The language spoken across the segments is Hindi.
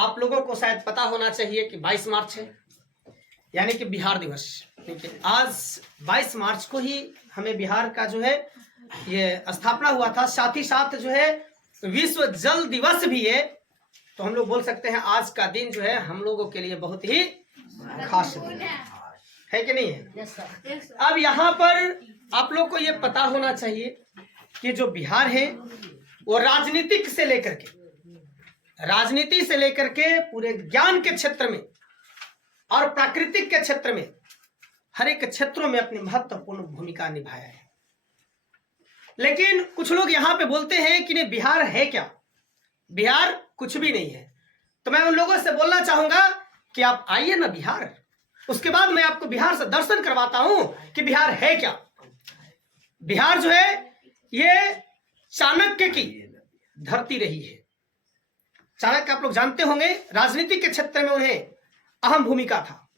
आप लोगों को शायद पता होना चाहिए कि 22 मार्च है, यानी कि बिहार दिवस। ठीक है, आज 22 मार्च को ही हमें बिहार का जो है ये स्थापना हुआ था। साथ ही साथ जो है विश्व जल दिवस भी है। तो हम लोग बोल सकते हैं आज का दिन जो है हम लोगों के लिए बहुत ही खास है कि नहीं है। अब यहाँ पर आप लोग को ये पता होना चाहिए कि जो बिहार है वो राजनीति से लेकर के पूरे ज्ञान के क्षेत्र में और प्राकृतिक के क्षेत्र में हर एक क्षेत्रों में अपनी महत्वपूर्ण भूमिका निभाया है। लेकिन कुछ लोग यहाँ पे बोलते हैं कि नहीं बिहार है क्या, बिहार कुछ भी नहीं है। तो मैं उन लोगों से बोलना चाहूंगा कि आप आइए ना बिहार, उसके बाद मैं आपको बिहार से दर्शन करवाता हूं कि बिहार है क्या। बिहार जो है ये चाणक्य की धरती रही है। चाणक्य आप लोग जानते होंगे, राजनीति के क्षेत्र में उन्हें अहम भूमिका था,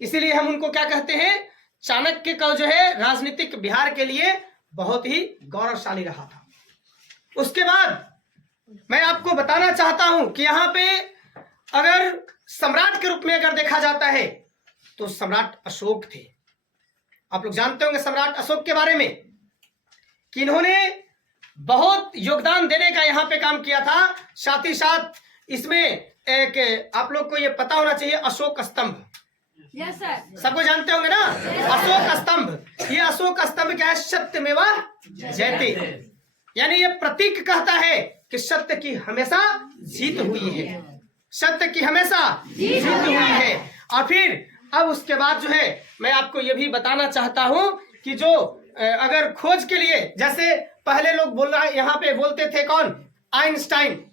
इसीलिए हम उनको क्या कहते हैं, चाणक्य का जो है राजनीतिक बिहार के लिए बहुत ही गौरवशाली रहा था। उसके बाद मैं आपको बताना चाहता हूं कि यहाँ पे अगर सम्राट के रूप में अगर देखा जाता है तो सम्राट अशोक थे। आप लोग जानते होंगे सम्राट अशोक के बारे में कि इन्होंने बहुत योगदान देने का यहाँ पे काम किया था। साथ ही साथ इसमें एक आप लोग को ये पता होना चाहिए अशोक स्तंभ, यस सर, सबको जानते होंगे ना अशोक स्तंभ। ये अशोक स्तंभ क्या है, सत्यमेव जयते, यानी ये प्रतीक कहता है कि सत्य की हमेशा जीत हुई है, सत्य की हमेशा जीत हुई है। और फिर अब उसके बाद जो है मैं आपको ये भी बताना चाहता हूं कि जो अगर खोज के लिए, जैसे पहले लोग बोल रहा है यहाँ पे बोलते थे कौन, आइंस्टाइन,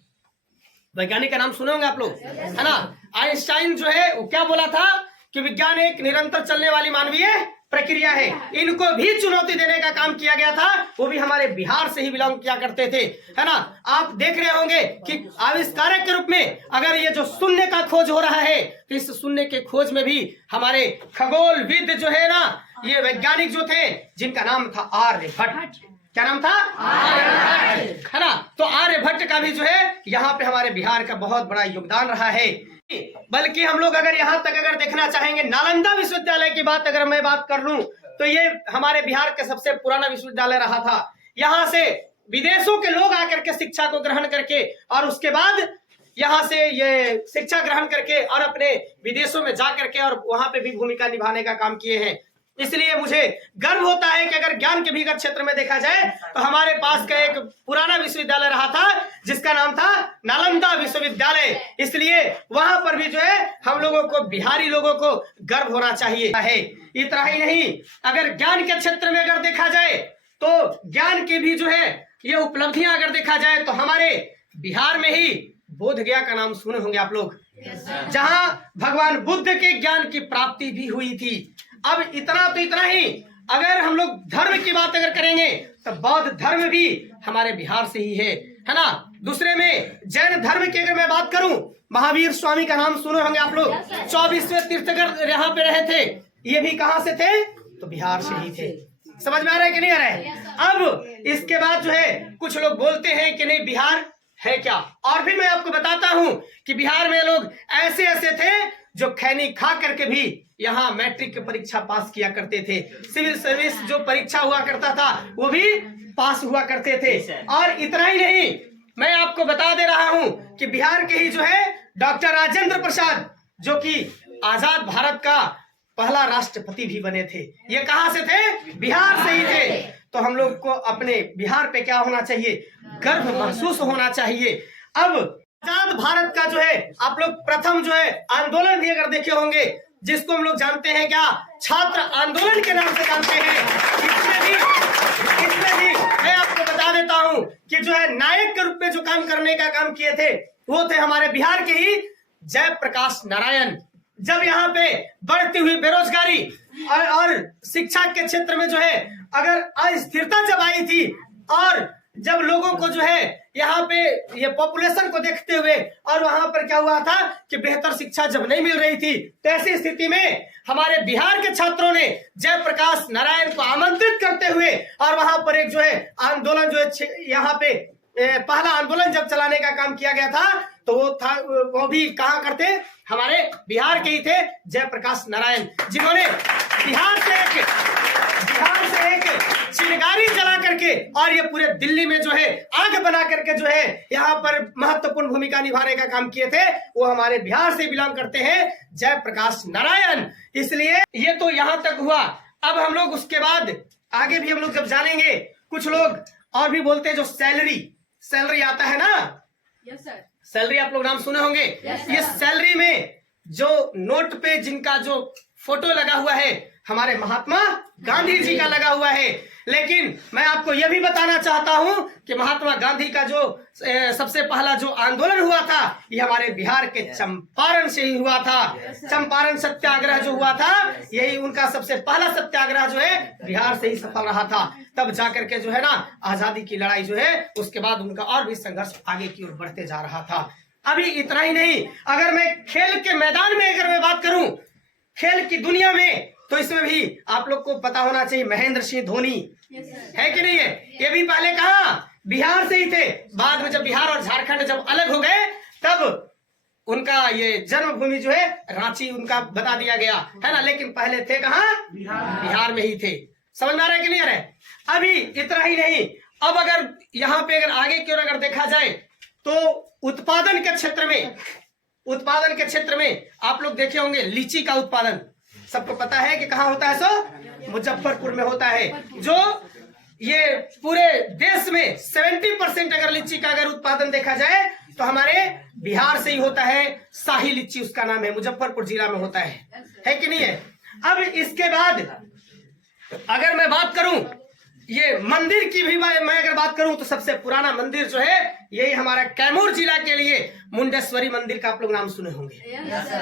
वैज्ञानिक का नाम सुने होंगे आप लोग, है ना। आइंस्टाइन जो है वो क्या बोला था कि विज्ञान एक निरंतर चलने वाली मानवीय प्रक्रिया है। इनको भी चुनौती देने का काम किया गया था, वो भी हमारे बिहार से ही बिलोंग किया करते थे, है ना। आप देख रहे होंगे कि आविष्कारक के रूप में अगर ये जो शून्य का खोज हो रहा है तो इस शून्य के खोज में भी हमारे खगोलविद जो है ना, ये वैज्ञानिक जो थे जिनका नाम था आर्यभट्ट। क्या नाम था, आर्यभट्ट, है ना। तो आर्यभट्ट का भी जो है यहाँ पे हमारे बिहार का बहुत बड़ा योगदान रहा है। बल्कि हम लोग अगर यहाँ तक अगर देखना चाहेंगे, नालंदा विश्वविद्यालय की बात अगर मैं बात कर लूं तो ये हमारे बिहार का सबसे पुराना विश्वविद्यालय रहा था। यहाँ से विदेशों के लोग आकर के शिक्षा को ग्रहण करके और उसके बाद यहाँ से ये शिक्षा ग्रहण करके और अपने विदेशों में जा करके और वहां पे भी भूमिका निभाने का काम किए हैं। इसलिए मुझे गर्व होता है कि अगर ज्ञान के भीतर क्षेत्र में देखा जाए तो हमारे पास का एक पुराना विश्वविद्यालय रहा था जिसका नाम था नालंदा विश्वविद्यालय। इसलिए वहां पर भी जो है हम लोगों को, बिहारी लोगों को गर्व होना चाहिए है। इतना ही नहीं, अगर ज्ञान के क्षेत्र में अगर देखा जाए तो ज्ञान की भी जो है ये उपलब्धियां अगर देखा जाए तो हमारे बिहार में ही बोध गया का नाम सुने होंगे आप लोग, जहां भगवान बुद्ध के ज्ञान की प्राप्ति भी हुई थी। अब इतना तो इतना ही, अगर हम लोग धर्म की बात अगर करेंगे तो बौद्ध धर्म भी हमारे बिहार से ही है ना। दूसरे में जैन धर्म की अगर मैं बात करूं, महावीर स्वामी का नाम सुने होंगे आप लोग, 24वें तीर्थंकर यहाँ पे रहे थे, ये भी कहां से थे, तो बिहार से ही थे। समझ में आ रहा है कि नहीं आ रहा है। अब इसके बाद जो है कुछ लोग बोलते हैं कि नहीं बिहार है क्या, और भी मैं आपको बताता हूं कि बिहार में लोग ऐसे ऐसे थे जो खैनी खा करके भी यहाँ मैट्रिक की परीक्षा पास किया करते थे। सिविल सर्विस जो परीक्षा हुआ करता था वो भी पास हुआ करते थे। और इतना ही नहीं, मैं आपको बता दे रहा हूं कि बिहार के ही जो है डॉक्टर राजेंद्र प्रसाद, जो कि आजाद भारत का पहला राष्ट्रपति भी बने थे, ये कहां से थे, बिहार से ही थे। तो हम लोग को अपने बिहार पे क्या होना चाहिए, गर्व महसूस होना चाहिए। अब आजाद भारत का जो है आप लोग प्रथम जो है आंदोलन भी अगर देखे होंगे, जिसको हम लोग जानते हैं क्या, छात्र आंदोलन के नाम से जानते हैं। इसमें भी मैं आपको बता देता हूं कि जो है नायक के रूप में जो काम करने का काम किए थे वो थे हमारे बिहार के ही जयप्रकाश नारायण। जब यहाँ पे बढ़ती हुई बेरोजगारी और शिक्षा के क्षेत्र में जो है अगर अस्थिरता जब आई थी, और जब लोगों को जो है यहाँ पे ये पॉपुलेशन को देखते हुए और वहां पर क्या हुआ था कि बेहतर शिक्षा जब नहीं मिल रही थी, तो ऐसी स्थिति में हमारे बिहार के छात्रों ने जयप्रकाश नारायण को आमंत्रित करते हुए और वहां पर एक जो है आंदोलन जो है यहाँ पे पहला आंदोलन जब चलाने का काम किया गया था तो वो भी कहाँ करते, हमारे बिहार के ही थे, जयप्रकाश नारायण, जिन्होंने बिहार से एक चिंगारी जला करके और ये पूरे दिल्ली में जो है आग बना करके जो है यहाँ पर महत्वपूर्ण भूमिका निभाने का काम किए थे। वो हमारे बिहार से बिलोंग करते हैं, जयप्रकाश नारायण। इसलिए ये तो यहाँ तक हुआ। अब हम लोग उसके बाद आगे भी हम लोग जब जानेंगे, कुछ लोग और भी बोलते हैं जो सैलरी आता है ना, यस सर, सैलरी आप लोग नाम सुने होंगे। ये सैलरी में जो नोट पे जिनका जो फोटो लगा हुआ है हमारे महात्मा गांधी जी का लगा हुआ है। लेकिन मैं आपको यह भी बताना चाहता हूं कि महात्मा गांधी का जो सबसे पहला जो आंदोलन हुआ था ये हमारे बिहार के चंपारण से ही हुआ था। चंपारण सत्याग्रह जो हुआ था यही उनका सबसे पहला सत्याग्रह जो है बिहार से ही सफल रहा था। तब जाकर के जो है ना आजादी की लड़ाई जो है उसके बाद उनका और भी संघर्ष आगे की ओर बढ़ते जा रहा था। अभी इतना ही नहीं, अगर मैं खेल के मैदान में अगर मैं बात करूं, खेल की दुनिया में, तो इसमें भी आप लोग को पता होना चाहिए महेंद्र सिंह धोनी है कि नहीं है। ये भी पहले कहाँ बिहार से ही थे, बाद में जब बिहार और झारखंड जब अलग हो गए तब उनका ये जन्मभूमि जो है रांची उनका बता दिया गया है ना, लेकिन पहले थे कहाँ, बिहार में ही थे। समझ में आ रहा है कि नहीं आ रहा है। अभी इतना ही नहीं, अब अगर यहाँ पे अगर आगे की ओर अगर देखा जाए तो उत्पादन के क्षेत्र में आप लोग देखे होंगे लीची का उत्पादन सबको पता है कि कहाँ होता है, सो मुजफ्फरपुर में होता है। जो ये पूरे देश में 70% अगर लीची का अगर उत्पादन देखा जाए तो हमारे बिहार से ही होता है। शाही लीची उसका नाम है, मुजफ्फरपुर जिला में होता है कि नहीं है। अब इसके बाद अगर मैं बात करूं ये मंदिर की भी मैं अगर बात करूं तो सबसे पुराना मंदिर जो है यही हमारा कैमूर जिला के लिए मुंडेश्वरी मंदिर का आप लोग नाम सुने होंगे।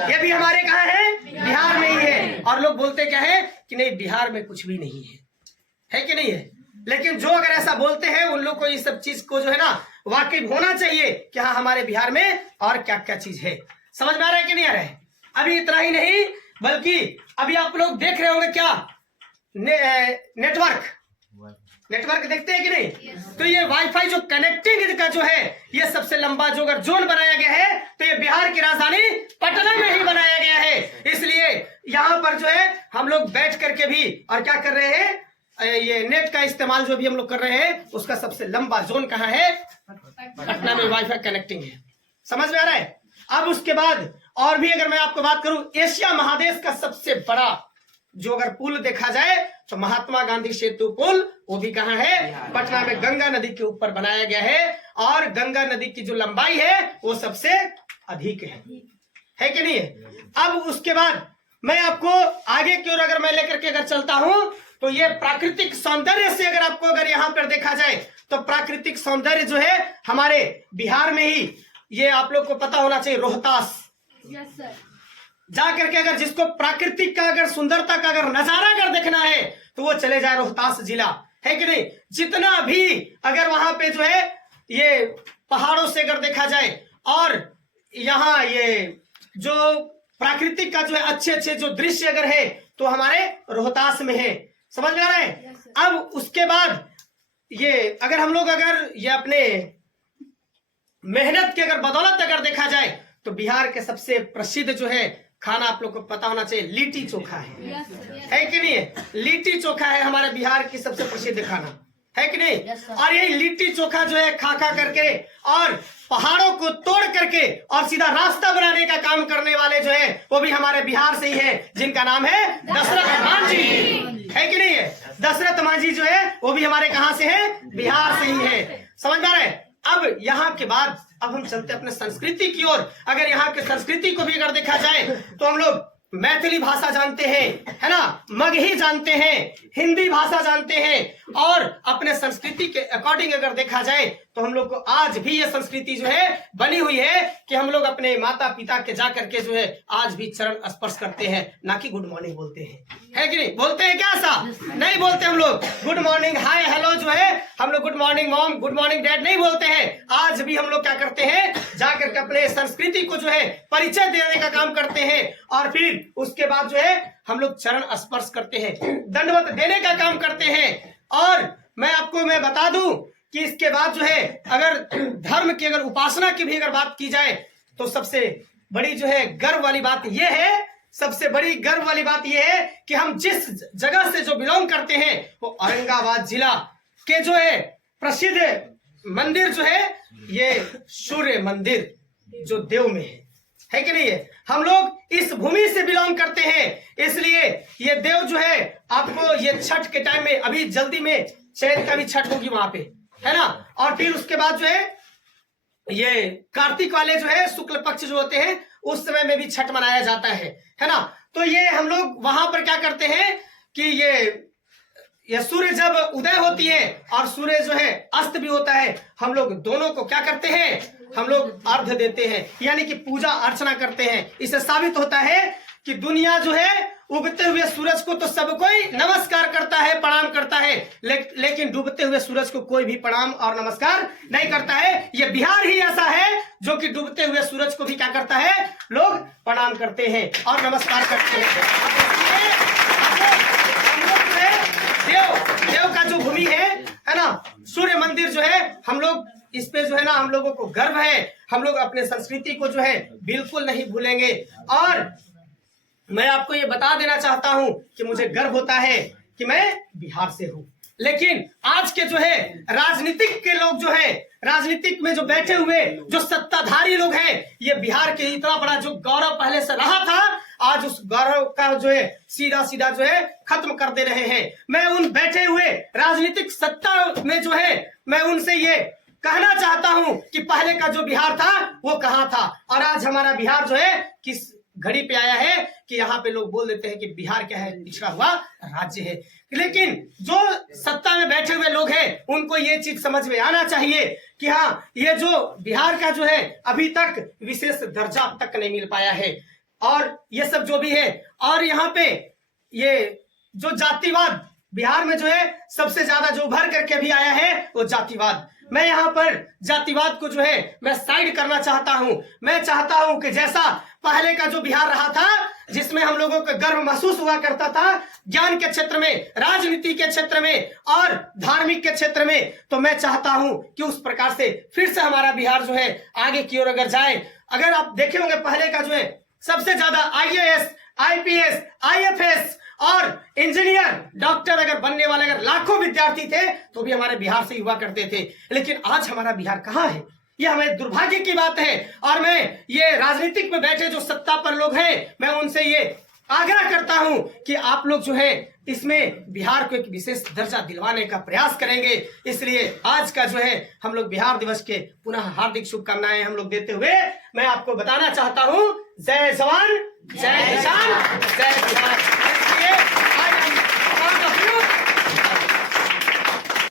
ये भी हमारे कहाँ है, बिहार में ही है। और लोग बोलते क्या है कि नहीं बिहार में कुछ भी नहीं है कि नहीं है। लेकिन जो अगर ऐसा बोलते हैं उन लोग को इस सब चीज को जो है ना वाकिफ होना चाहिए कि हाँ हमारे बिहार में और क्या क्या चीज है। समझ में आ रहा है कि नहीं आ रहा है। अभी इतना ही नहीं बल्कि अभी आप लोग देख रहे होंगे क्या नेटवर्क देखते हैं कि नहीं। तो ये वाईफाई जो कनेक्टिंग का जो है ये सबसे लंबा जो अगर जोन बनाया गया है तो ये बिहार की राजधानी पटना में ही बनाया गया है। इसलिए यहाँ पर जो है हम लोग बैठ करके भी और क्या कर रहे हैं, ये नेट का इस्तेमाल जो भी हम लोग कर रहे हैं उसका सबसे लंबा जोन कहाँ है, पटना में वाईफाई कनेक्टिंग है। समझ में आ रहा है। अब उसके बाद और भी अगर मैं आपको बात करूं, एशिया महादेश का सबसे बड़ा जो अगर पुल देखा जाए तो महात्मा गांधी सेतु पुल, वो भी कहाँ है, पटना में गंगा नदी के ऊपर बनाया गया है। और गंगा नदी की जो लंबाई है वो सबसे अधिक है कि नहीं है। अब उसके बाद मैं आपको आगे की ओर अगर मैं लेकर के अगर चलता हूं तो ये प्राकृतिक सौंदर्य से अगर आपको अगर यहाँ पर देखा जाए तो प्राकृतिक सौंदर्य जो है हमारे बिहार में ही, ये आप लोग को पता होना चाहिए, रोहतास। Yes sir. जा करके अगर जिसको प्राकृतिक का अगर सुंदरता का अगर नजारा अगर देखना है तो वो चले जाए रोहतास जिला, है कि नहीं। जितना भी अगर वहां पे जो है ये पहाड़ों से अगर देखा जाए और यहाँ ये जो प्राकृतिक का जो है अच्छे अच्छे जो दृश्य अगर है तो हमारे रोहतास में है। समझ में आ रहा है। अब उसके बाद ये अगर हम लोग अगर ये अपने मेहनत के अगर बदौलत अगर देखा जाए तो बिहार के सबसे प्रसिद्ध जो है खाना आप लोग को पता होना चाहिए, लिट्टी चोखा है कि नहीं है। लिट्टी चोखा है हमारे बिहार की सबसे प्रसिद्ध खाना, है कि नहीं। और यही लिट्टी चोखा जो है खा करके और पहाड़ों को तोड़ करके और सीधा रास्ता बनाने का काम करने वाले जो है वो भी हमारे बिहार से ही है, जिनका नाम है दशरथ मांझी, है कि नहीं है। दशरथ मांझी जो है वो भी हमारे कहाँ से है, बिहार से ही है। समझ में आ रहा है। अब यहाँ के बाद अब हम चलते अपने संस्कृति की ओर। अगर यहाँ के संस्कृति को भी अगर देखा जाए तो हम लोग मैथिली भाषा जानते हैं, है ना, मगही जानते हैं, हिंदी भाषा जानते हैं। और अपने संस्कृति के अकॉर्डिंग अगर देखा जाए तो हम लोग को आज भी ये संस्कृति जो है बनी हुई है कि हम लोग अपने माता पिता के जा करके जो है आज भी चरण स्पर्श करते हैं, ना कि गुड मॉर्निंग बोलते हैं, है कि नहीं। बोलते हैं क्या ऐसा? नहीं बोलते हम लोग। गुड मॉर्निंग, हाय, हेलो जो है हम लोग good morning mom, good morning dad नहीं बोलते हैं। आज भी हम लोग क्या करते हैं, जाकर के अपने संस्कृति को जो है परिचय देने का काम करते हैं और फिर उसके बाद जो है हम लोग चरण स्पर्श करते हैं, दंडवत देने का काम करते हैं। और मैं आपको मैं बता दूं कि इसके बाद जो है अगर धर्म की अगर उपासना की भी अगर बात की जाए तो सबसे बड़ी जो है गर्व वाली बात यह है, सबसे बड़ी गर्व वाली बात यह है कि हम जिस जगह से जो बिलोंग करते हैं वो औरंगाबाद जिला के जो है प्रसिद्ध मंदिर जो है ये सूर्य मंदिर जो देव में है कि नहीं है। हम लोग इस भूमि से बिलोंग करते हैं, इसलिए ये देव जो है आपको ये छठ के टाइम में अभी जल्दी में चैत का भी छठ होगी वहां पे, है ना। और फिर उसके बाद जो है ये कार्तिक वाले जो है शुक्ल पक्ष जो होते हैं उस समय में भी छठ मनाया जाता है ना। तो ये हम लोग वहां पर क्या करते हैं कि ये सूर्य जब उदय होती है और सूर्य जो है अस्त भी होता है, हम लोग दोनों को क्या करते हैं, हम लोग अर्घ्य देते हैं, यानी कि पूजा अर्चना करते हैं। इससे साबित होता है कि दुनिया जो है उगते हुए सूरज को तो सब कोई नमस्कार करता है, प्रणाम करता है, लेकिन डूबते हुए सूरज को कोई भी प्रणाम और नमस्कार नहीं करता है। ये बिहार ही ऐसा है जो कि डूबते हुए सूरज को भी क्या करता है, लोग प्रणाम करते हैं और नमस्कार करते हैं। देव का जो भूमि है ना, सूर्य मंदिर जो है, हम लोग इस पे जो है ना हम लोगों को गर्व है। हम लोग अपने संस्कृति को जो है बिल्कुल नहीं भूलेंगे। और मैं आपको ये बता देना चाहता हूं कि मुझे गर्व होता है कि मैं बिहार से हूं, लेकिन आज के जो है राजनीतिक के लोग जो है, राजनीतिक में जो बैठे हुए जो सत्ताधारी लोग हैं, ये बिहार के इतना बड़ा जो गौरव पहले से रहा था, आज उस गौरव का जो है सीधा सीधा जो है खत्म कर दे रहे हैं। मैं उन बैठे हुए राजनीतिक सत्ता में जो है मैं उनसे ये कहना चाहता हूं कि पहले का जो बिहार था वो कहां था, और आज हमारा बिहार जो है किस घड़ी पे आया है कि यहाँ पे लोग बोल देते हैं कि बिहार क्या है, पिछड़ा हुआ राज्य है। लेकिन जो सत्ता में बैठे हुए लोग हैं उनको ये चीज समझ में आना चाहिए कि हाँ, ये जो बिहार का जो है अभी तक विशेष दर्जा तक नहीं मिल पाया है, और ये सब जो भी है। और यहाँ पे ये जो जातिवाद बिहार में जो है सबसे ज्यादा जो उभर करके भी आया है वो जातिवाद। मैं यहाँ पर जातिवाद को जो है मैं साइड करना चाहता हूँ। मैं चाहता हूँ कि जैसा पहले का जो बिहार रहा था, जिसमें हम लोगों को गर्व महसूस हुआ करता था ज्ञान के क्षेत्र में, राजनीति के क्षेत्र में और धार्मिक के क्षेत्र में, तो मैं चाहता हूं कि उस प्रकार से फिर से हमारा बिहार जो है आगे की ओर अगर जाए। अगर आप देखे होंगे पहले का जो है सबसे ज्यादा IAS, IPS, IFS और इंजीनियर, डॉक्टर अगर बनने वाले अगर लाखों विद्यार्थी थे तो भी हमारे बिहार से हुआ करते थे। लेकिन आज हमारा बिहार कहाँ है, यह हमें दुर्भाग्य की बात है। और मैं ये राजनीतिक में बैठे जो सत्ता पर लोग हैं, मैं उनसे ये आग्रह करता हूं कि आप लोग जो है इसमें बिहार को एक विशेष दर्जा दिलवाने का प्रयास करेंगे। इसलिए आज का जो है हम लोग बिहार दिवस के पुनः हार्दिक शुभकामनाएं हम लोग देते हुए मैं आपको बताना चाहता हूं, जय जवान, जय किसान, जय बिहार।